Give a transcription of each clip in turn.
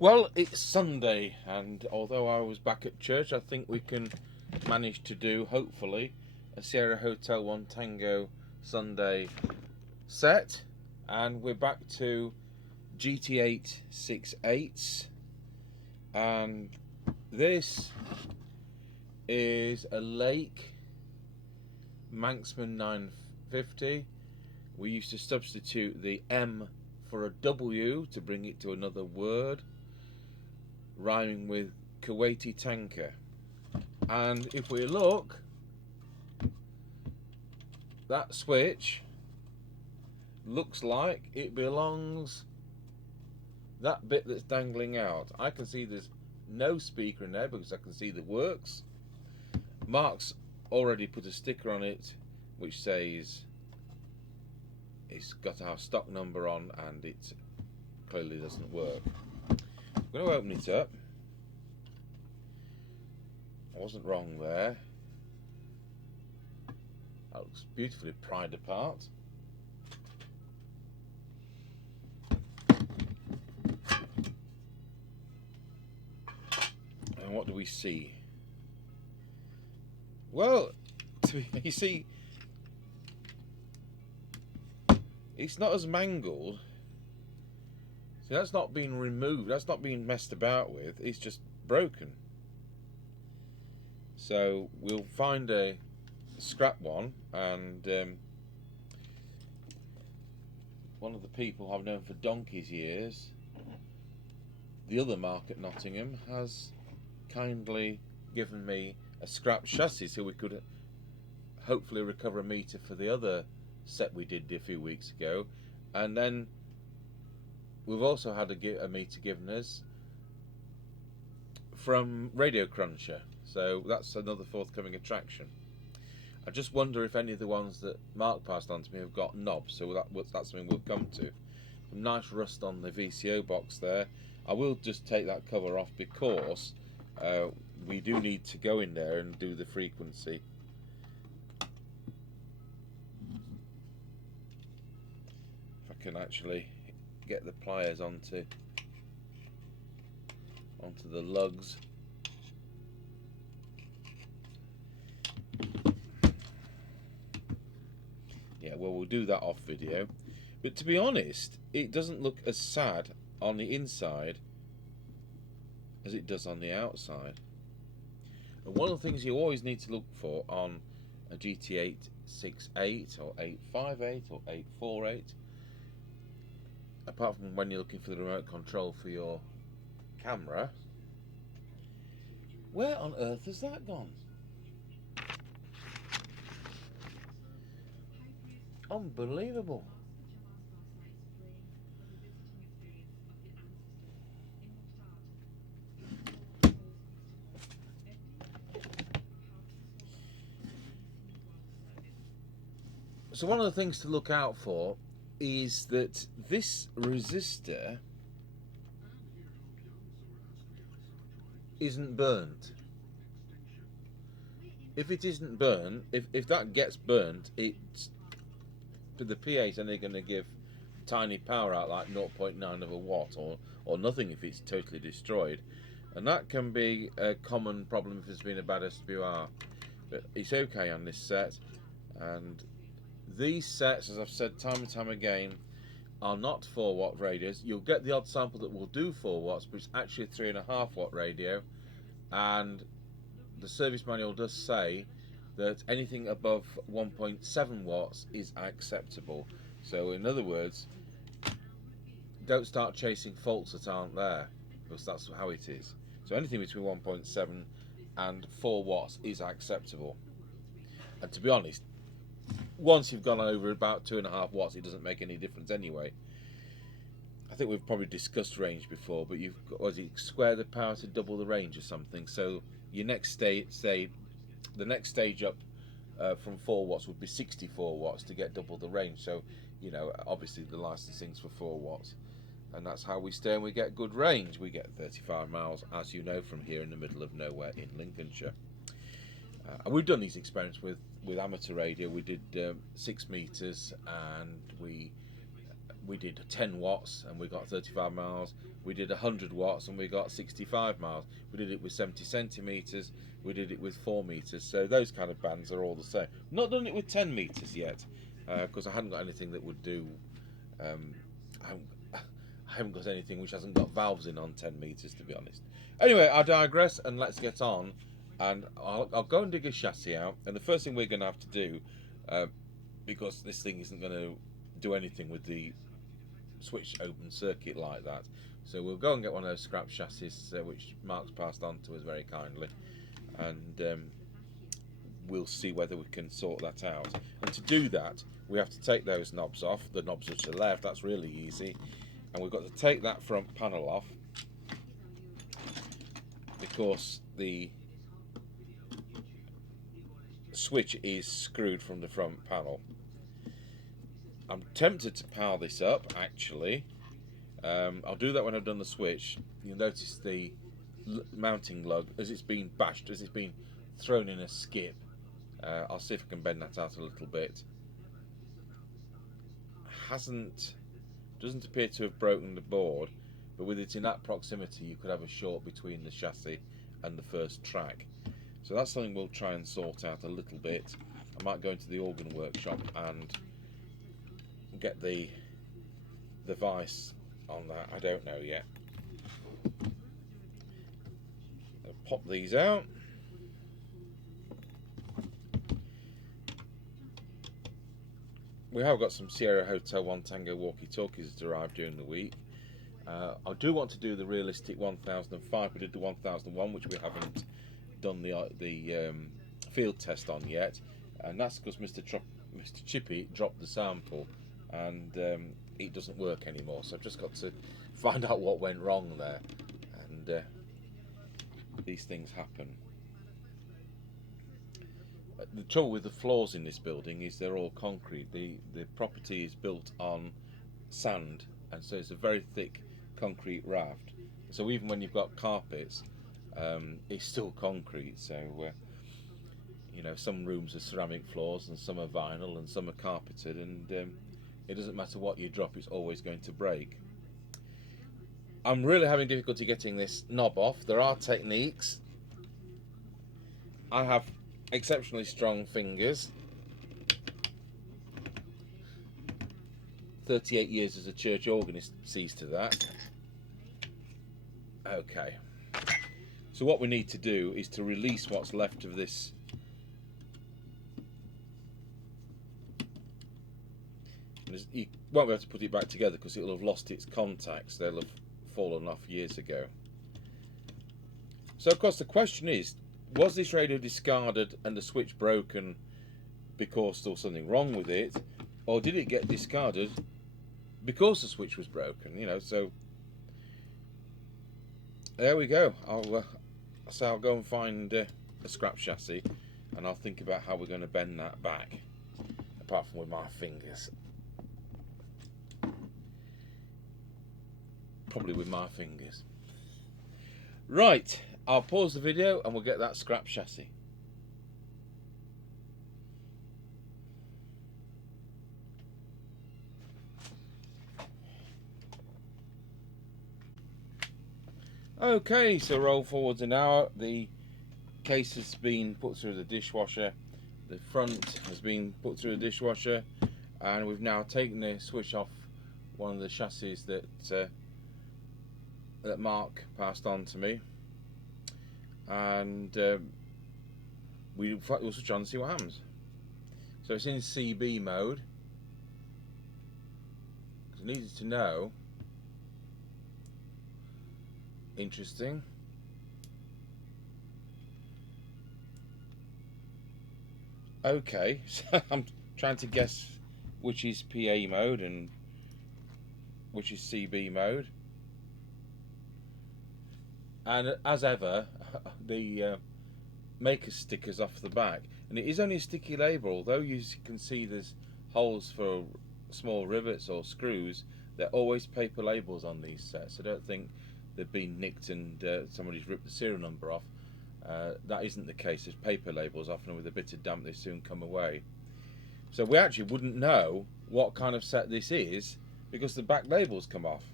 Well, it's Sunday, and although I was back at church, I think we can manage to do, hopefully, a Sierra Hotel 1 Tango Sunday set. And we're back to GT8 6/8s, and this is a Lake Manxman 950. We used to substitute the M for a W to bring it to another word, rhyming with Kuwaiti tanker. And if we look, that switch looks like it belongs, that bit that's dangling out. I can see there's no speaker in there because I can see the works. Mark's already put a sticker on it which says it's got our stock number on, and it clearly doesn't work. I'm going to open it up. I wasn't wrong there. That looks beautifully pried apart. And what do we see? Well, you see, it's not as mangled. See, that's not been removed, that's not been messed about with, it's just broken. So we'll find a scrap one, and one of the people I've known for donkey's years, the other Mark at Nottingham, has kindly given me a scrap chassis so we could hopefully recover a meter for the other set we did a few weeks ago. And then we've also had a meter given us from Radio Cruncher, so that's another forthcoming attraction. I just wonder if any of the ones that Mark passed on to me have got knobs, so that's something we'll come to. Some nice rust on the VCO box there. I will just take that cover off because we do need to go in there and do the frequency. If I can actually get the pliers onto the lugs. Yeah, well, we'll do that off video. But to be honest, it doesn't look as sad on the inside as it does on the outside. And one of the things you always need to look for on a GT8 6/8 or 858 or 848, apart from when you're looking for the remote control for your camera, where on earth has that gone? Unbelievable. So one of the things to look out for is that this resistor isn't burnt. If it isn't burnt, if that gets burnt, it's, the PA's only going to give tiny power out, like 0.9 of a watt, or nothing if it's totally destroyed. And that can be a common problem if there's been a bad SWR. But it's okay on this set. And these sets, as I've said time and time again, are not 4 watt radios. You'll get the odd sample that will do 4 watts, but it's actually a 3.5 watt radio. And the service manual does say that anything above 1.7 watts is acceptable. So in other words, don't start chasing faults that aren't there, because that's how it is. So anything between 1.7 and 4 watts is acceptable. And to be honest, once you've gone over about 2.5 watts, it doesn't make any difference anyway. I think we've probably discussed range before, but you've got, was it square the power to double the range or something? So your next the next stage up from 4 watts would be 64 watts to get double the range. So, you know, obviously the licensing's for 4 watts. And that's how we stay and we get good range. We get 35 miles, as you know, from here in the middle of nowhere in Lincolnshire. And we've done these experiments with amateur radio. We did 6 meters, and we we did 10 watts and we got 35 miles. We did 100 watts and we got 65 miles. We did it with 70 centimetres. We did it with 4 metres. So those kind of bands are all the same. Not done it with 10 metres yet, because I hadn't got anything that would do. I haven't got anything which hasn't got valves in on 10 metres, to be honest. Anyway, I digress, and let's get on. And I'll go and dig a chassis out. And the first thing we're going to have to do, because this thing isn't going to do anything with the switch open circuit like that, so we'll go and get one of those scrap chassis, which Mark's passed on to us very kindly, and we'll see whether we can sort that out. And to do that, we have to take those knobs off. The knobs are to the left, that's really easy, and we've got to take that front panel off because the switch is screwed from the front panel. I'm tempted to power this up, actually. I'll do that when I've done the switch. You'll notice the mounting lug, as it's been bashed, as it's been thrown in a skip. I'll see if I can bend that out a little bit. Doesn't appear to have broken the board, but with it in that proximity, you could have a short between the chassis and the first track. So that's something we'll try and sort out a little bit. I might go into the organ workshop and get the vice on that. I don't know yet. I'll pop these out. We have got some Sierra Hotel 1 Tango walkie-talkies that arrived during the week. I do want to do the realistic 1005. We did the 1001, which we haven't done the field test on yet, and that's because Mr. Chippy dropped the sample, and it doesn't work anymore. So I've just got to find out what went wrong there, and these things happen. The trouble with the floors in this building is they're all concrete. The property is built on sand, and so it's a very thick concrete raft. So even when you've got carpets, it's still concrete. So you know, some rooms are ceramic floors and some are vinyl and some are carpeted, and it doesn't matter what you drop, it's always going to break. I'm really having difficulty getting this knob off. There are techniques. I have exceptionally strong fingers. 38 years as a church organist sees to that. Okay. So what we need to do is to release what's left of this. You won't be able to put it back together because it'll have lost its contacts. They'll have fallen off years ago. So of course the question is, was this radio discarded and the switch broken because there was something wrong with it, or did it get discarded because the switch was broken? You know, so there we go. I'll go and find a scrap chassis, and I'll think about how we're going to bend that back, apart from with my fingers. Probably with my fingers. Right, I'll pause the video and we'll get that scrap chassis. Okay, so roll forwards an hour. The case has been put through the dishwasher. The front has been put through the dishwasher, and we've now taken the switch off one of the chassis that Mark passed on to me, and we'll switch on and see what happens. So it's in CB mode. I needed to know. Interesting. Okay, so I'm trying to guess which is PA mode and which is CB mode. And as ever, the maker sticker's off the back, and it is only a sticky label. Although you can see there's holes for small rivets or screws, they're always paper labels on these sets. I don't think they've been nicked and somebody's ripped the serial number off. That isn't the case. There's paper labels, often with a bit of damp they soon come away. So we actually wouldn't know what kind of set this is because the back label's come off,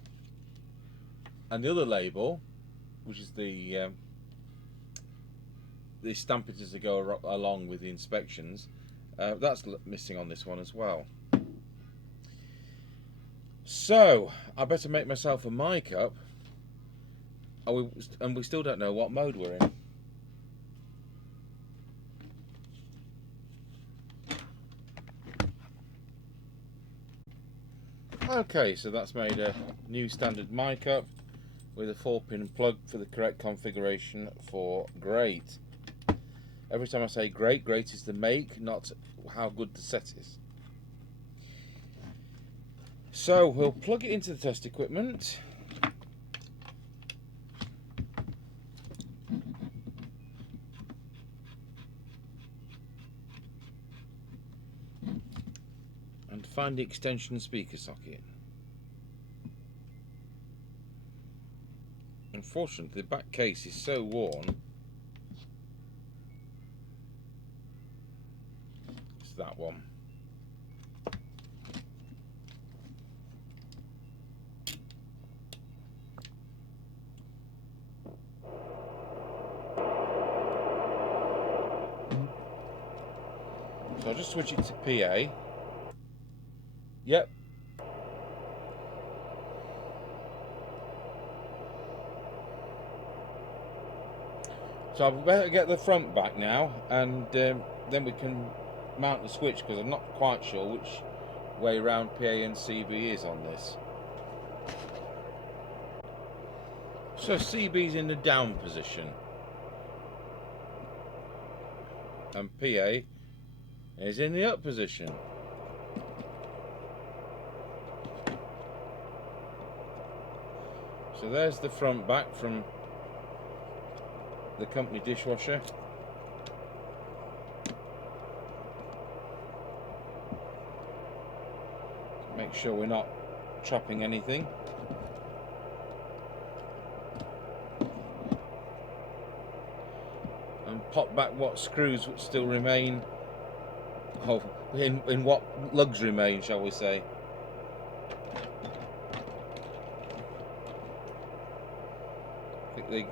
and the other label, which is the stampers to go along with the inspections, that's missing on this one as well. So I better make myself a mic up, and we still don't know what mode we're in. Okay, so that's made a new standard mic up with a 4-pin plug for the correct configuration for grate. Every time I say grate, grate is the make, not how good the set is. So we'll plug it into the test equipment. And find the extension speaker socket. Unfortunately, the back case is so worn. It's that one. So I'll just switch it to PA. Yep. So I better get the front back now, and then we can mount the switch, because I'm not quite sure which way round PA and CB is on this. So CB's in the down position, and PA is in the up position. So there's the front back from the company dishwasher. Make sure we're not chopping anything. And pop back what screws which still remain, in what lugs remain, shall we say. I think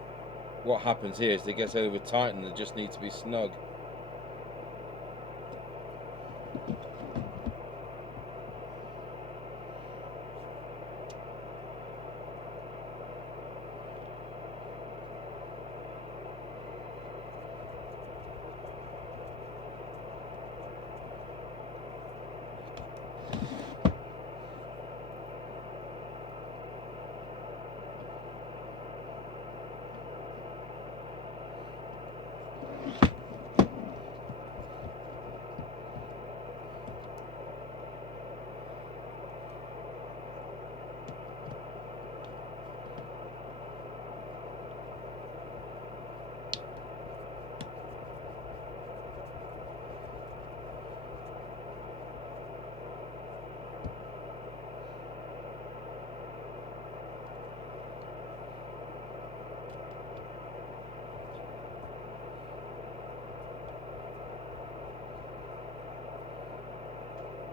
what happens here is they get over tight and they just need to be snug.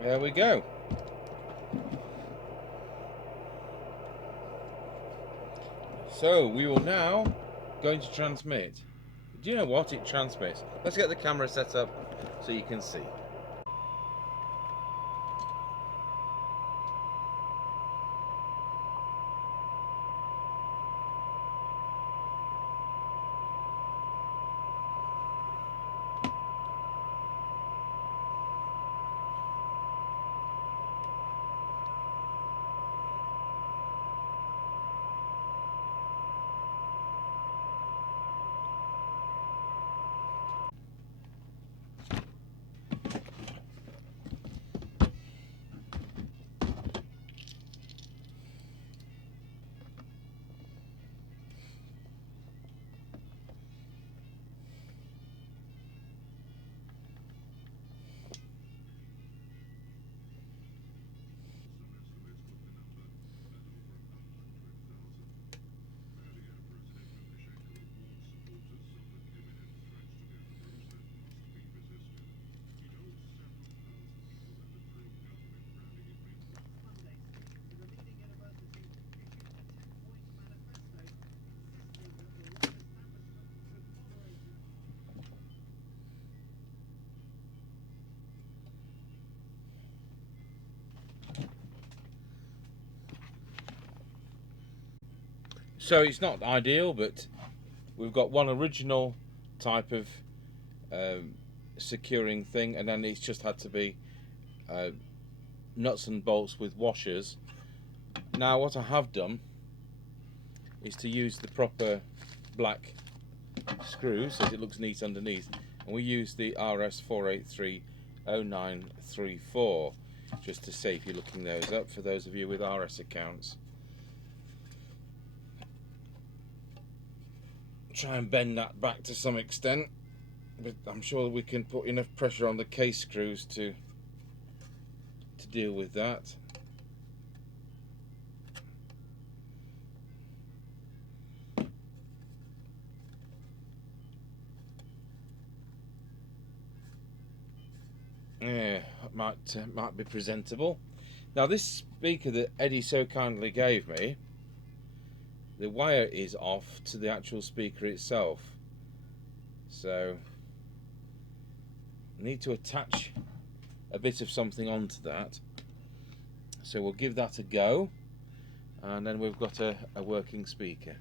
There we go. So we will now going to transmit. Do you know what? It transmits. Let's get the camera set up so you can see. So it's not ideal, but we've got one original type of securing thing, and then it's just had to be nuts and bolts with washers. Now what I have done is to use the proper black screws so it looks neat underneath, and we use the RS4830934 just to save you looking those up for those of you with RS accounts. Try and bend that back to some extent, but I'm sure we can put enough pressure on the case screws to deal with that. Yeah, might be presentable. Now this speaker that Eddie so kindly gave me, the wire is off to the actual speaker itself, so I need to attach a bit of something onto that. So we'll give that a go, and then we've got a working speaker.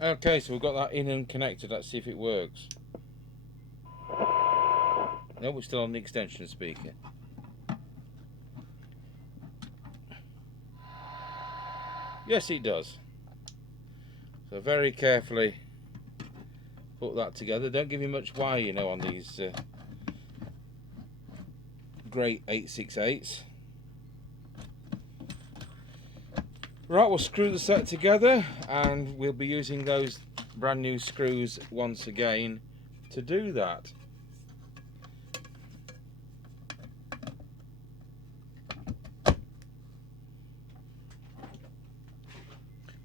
Okay, so we've got that in and connected. Let's see if it works. No, we're still on the extension speaker. Yes, it does. So very carefully put that together. Don't give you much wire, you know, on these great 868s. Right, we'll screw the set together, and we'll be using those brand new screws once again to do that.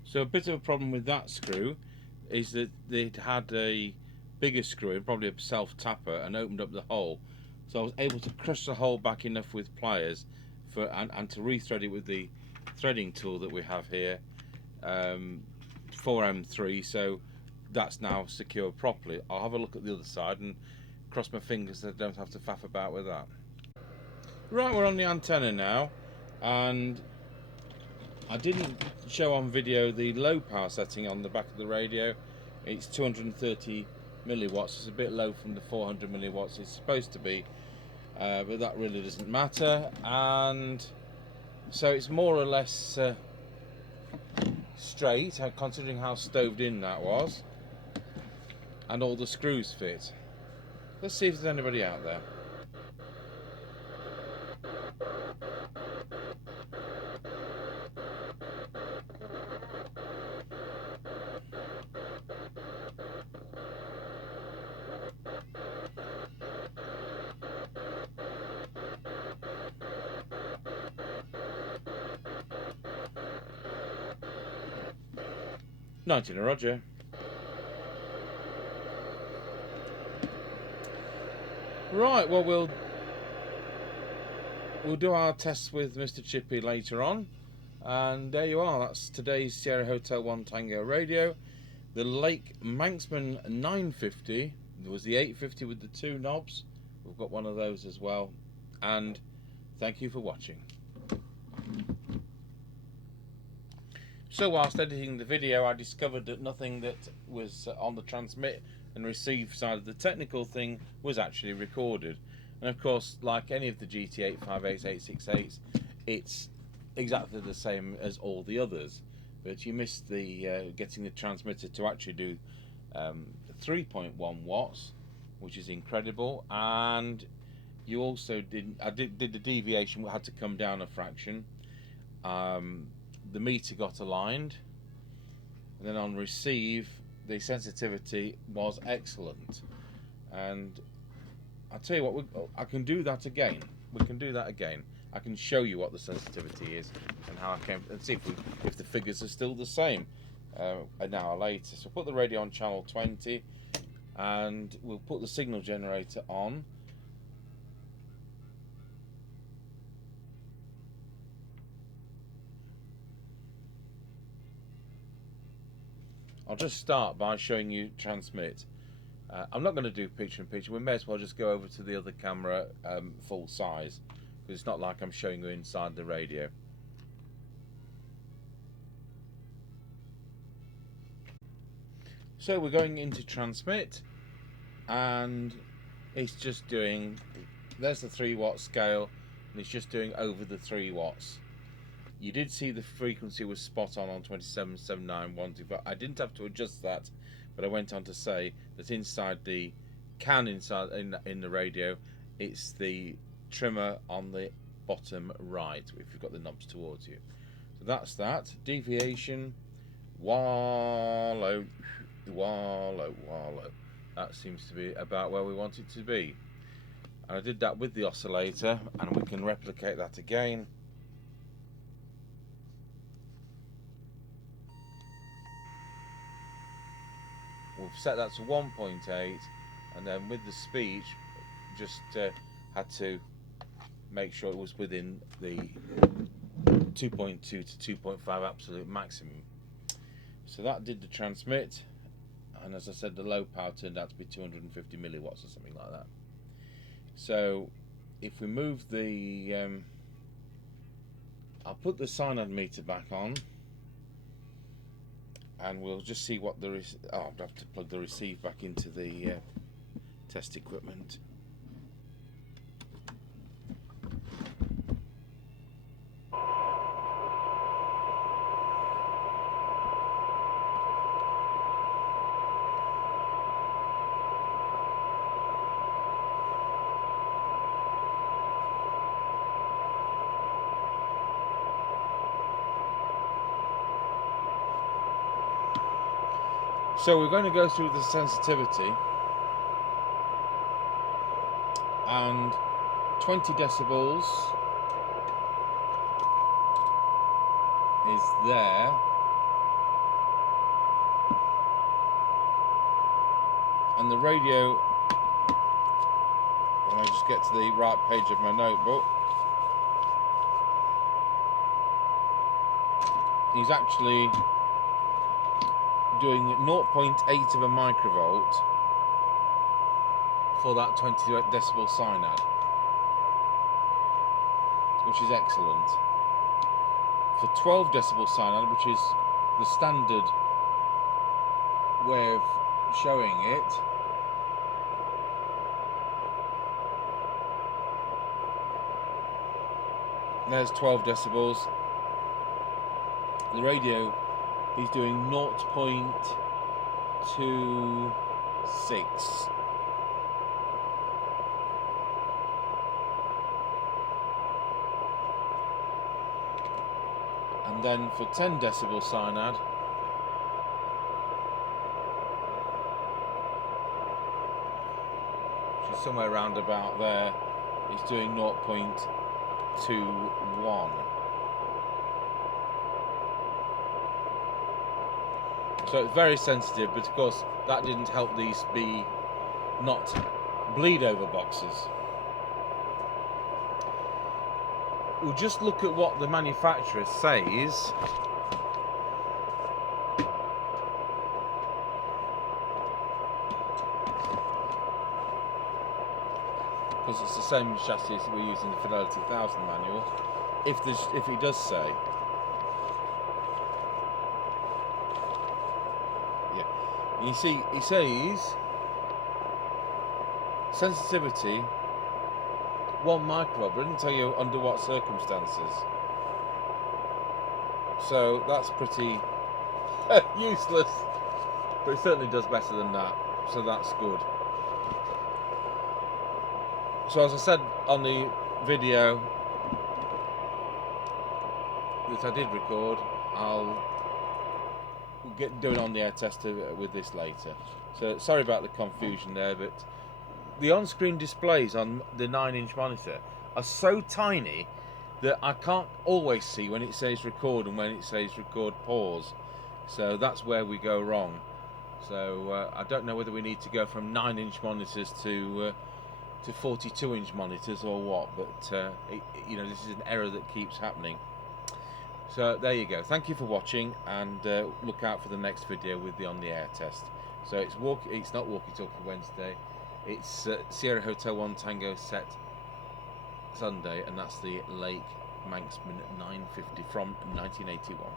So a bit of a problem with that screw is that it had a bigger screw, probably a self-tapper, and opened up the hole. So I was able to crush the hole back enough with pliers and to rethread it with the threading tool that we have here, 4M3, so that's now secured properly. I'll have a look at the other side and cross my fingers that I don't have to faff about with that. Right, we're on the antenna now, and I didn't show on video the low power setting on the back of the radio. It's 230 milliwatts. It's a bit low from the 400 milliwatts it's supposed to be, but that really doesn't matter. And so it's more or less straight, considering how stoved in that was, and all the screws fit. Let's see if there's anybody out there. Roger. Right, well we'll do our tests with Mr. Chippy later on, and there you are. That's today's Sierra Hotel 1 Tango radio. The Lake Manxman 950. There was the 850 with the two knobs. We've got one of those as well, and thank you for watching. So whilst editing the video, I discovered that nothing that was on the transmit and receive side of the technical thing was actually recorded. And of course, like any of the GT858s, 868s, it's exactly the same as all the others. But you missed the getting the transmitter to actually do 3.1 watts, which is incredible. And you also did the deviation had to come down a fraction. The meter got aligned, and then on receive the sensitivity was excellent. And I'll tell you what, I can do that again. We can do that again. I can show you what the sensitivity is and how I came, and see if the figures are still the same an hour later. So put the radio on channel 20, and we'll put the signal generator on. I'll just start by showing you transmit. I'm not going to do picture in picture. We may as well just go over to the other camera full size, because it's not like I'm showing you inside the radio. So we're going into transmit, and it's just doing, there's the 3 watt scale, and it's just doing over the 3 watts. You did see the frequency was spot on 277912. I didn't have to adjust that, but I went on to say that inside the inside in the radio, it's the trimmer on the bottom right if you've got the knobs towards you. So that's that. Deviation, wallow, wallow, wallow. That seems to be about where we want it to be. And I did that with the oscillator, and we can replicate that again. We've set that to 1.8, and then with the speech, just had to make sure it was within the 2.2 to 2.5 absolute maximum. So that did the transmit, and as I said, the low power turned out to be 250 milliwatts or something like that. So if we move the, I'll put the cyanide meter back on, and we'll just see what there is. Oh, I'll have to plug the receive back into the test equipment. So we're going to go through the sensitivity, and 20 decibels is there, and the radio, when I just get to the right page of my notebook, is actually doing 0.8 of a microvolt for that 20 decibel cyanide, which is excellent. For 12 decibel cyanide, which is the standard way of showing it, there's 12 decibels. The radio is doing 0.26. And then for 10 decibel cyanide, which is somewhere around about there, it's doing 0.21. So it's very sensitive, but of course that didn't help these be not bleed over boxes. We'll just look at what the manufacturer says. Because it's the same chassis that we use in the Fidelity 1000 manual. If it does say, yeah, you see, it says sensitivity 1 microvolt, but it didn't tell you under what circumstances. So that's pretty useless, but it certainly does better than that, so that's good. So as I said on the video that I did record, I'll get doing on the air test with this later. So sorry about the confusion there, but the on-screen displays on the 9-inch monitor are so tiny that I can't always see when it says record and when it says record pause. So that's where we go wrong. So I don't know whether we need to go from 9-inch monitors to 42-inch monitors or what, but you know, this is an error that keeps happening. So there you go. Thank you for watching, and look out for the next video with the on the air test. So it's not Walkie Talkie Wednesday. It's Sierra Hotel 1 Tango set Sunday, and that's the Lake Manxman 950 from 1981.